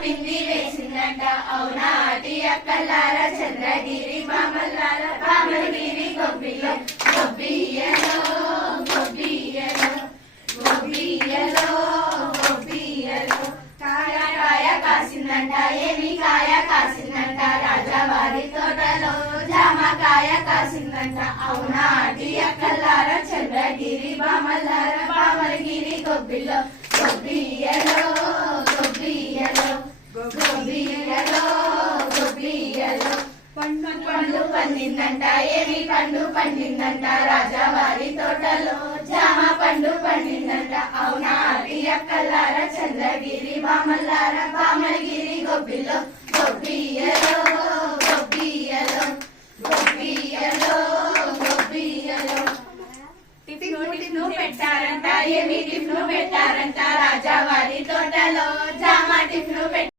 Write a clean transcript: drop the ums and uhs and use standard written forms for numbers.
పిండి వేసిందంట అవునా అటి అక్కలారా చంద్రగిరి బామల్లారా బామలగిరి గొబ్బిలో గొబ్బియలో గొబ్బియలో గొబ్బియలో గొబ్బియలో కాయ కాయ కాసిందంట ఏమి కాయ కాసిందంట రాజావారి తోటలో జామకాయ కాసిందంట అవునా అటి అక్కలారా చంద్రగిరి బామల్లారా బామలగిరి గొబ్బిలో గొబ్బియలో గొబ్బియలో గొబ్బియలో గొబ్బియలో పండు పండిందంట ఏమి పండు పండిందంట రాజావారి తోటలో జామ పండు పండిందంట అవునా అటి అక్కలారా చంద్రగిరి బామల్లారా బామలగిరి గొబ్బిలో గొబ్బియలో గొబ్బియలో గొబ్బియలో గొబ్బియలో టిఫిను పెట్టారంట ఏమి టిఫిను పెట్టారంట రాజావారి తోటలో జామ టిఫిను